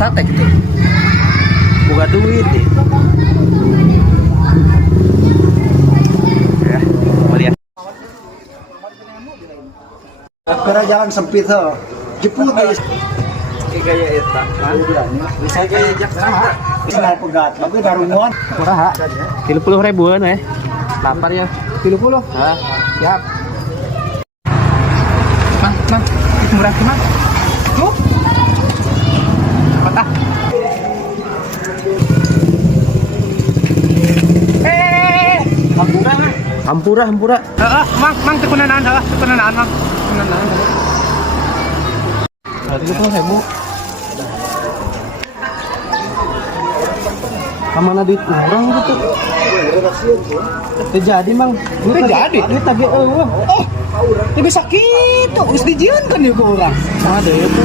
sate gitu. Buka duit deh. Ya, melihat. Karena jalan sempit tuh. Jeput guys. Kayak eta. Bisa kayak Jakarta. Bisa pegat, tapi darungan. Murah, 30.000-an ya. Lapar ya. 30. Nah, siap. Mang, murah sih, Mang. Tuh. Patah. Hampura. Mang, tekunanaan, Mang. Tekunanaan. Itu tuh hebu. Kamana duit kurang gitu. Terjadi, Mang. Terjadi? Duit tadi eueuh. Oh, ya bisa gitu. Geus dijieunkeun ya ke urang. Ada itu.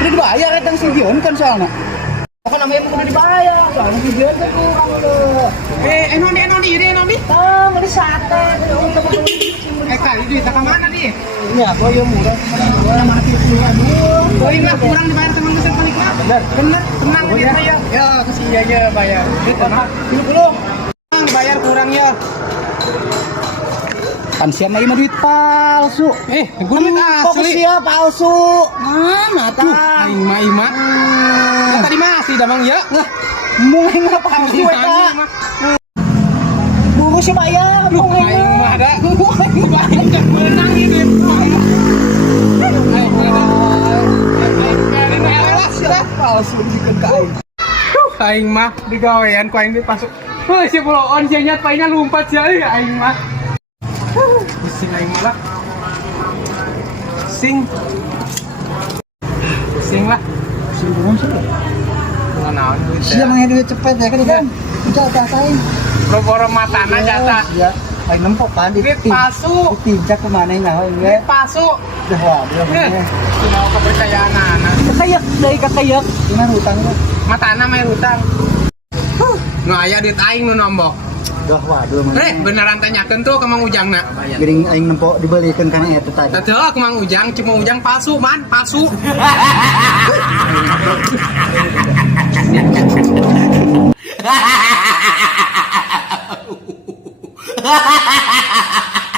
Udah dibayar eta geus dijieunkeun soalna. Kan namanya udah dibayar, soalnya dijieunkeun ke urang tuh. Enon di. Tang, ini sate. Kali duit ke mana nih? Ini apa ya murah? Mana mati aduh. Poin lah kurang dibayar sama mesin paling mah. Benar. Tenang Oh, dia ya? ya. Ya, kasih aja bayar. Itu mah. 30. Mang bayar kurang ya. Kan siapa ini duit palsu. Gue duit Kok asli. siapa palsu? Mana tang? Aing mah. Tadi masih dah Mang ya. Lah, mulai nggak palsu eta. Buru sih bayar, mulai Aing mah ada. Aing udah menang ini. Palsu dikeun ka aing. Aing mah digawean ku aing dipasuk. Heuh si puloon sia nyat paina lumpat sia euy aing mah. Bising aing mah lah. Sing lah. Si burung sih. Dengan naon duit. Siapa yang duit cepet ya kan? Udah tasain. Boro-boro matana jatah. Ya, aing nempok kan Duit palsu. Ditinjak kemana nah Duit palsu. Dah wah, bener. Mau kepercayaan anak. Kayak dari kayak gimana hutangnya? Matana main hutang. Nu aya duit aing nu nombok. Dah wah, belum. Beneran tanyakeun tuh ke Mang Ujangna. Gering aing nempok dibalikin karena eta tadi. Teu ke Mang Ujang, cuma Ujang palsu, man, palsu. Ha ha ha ha!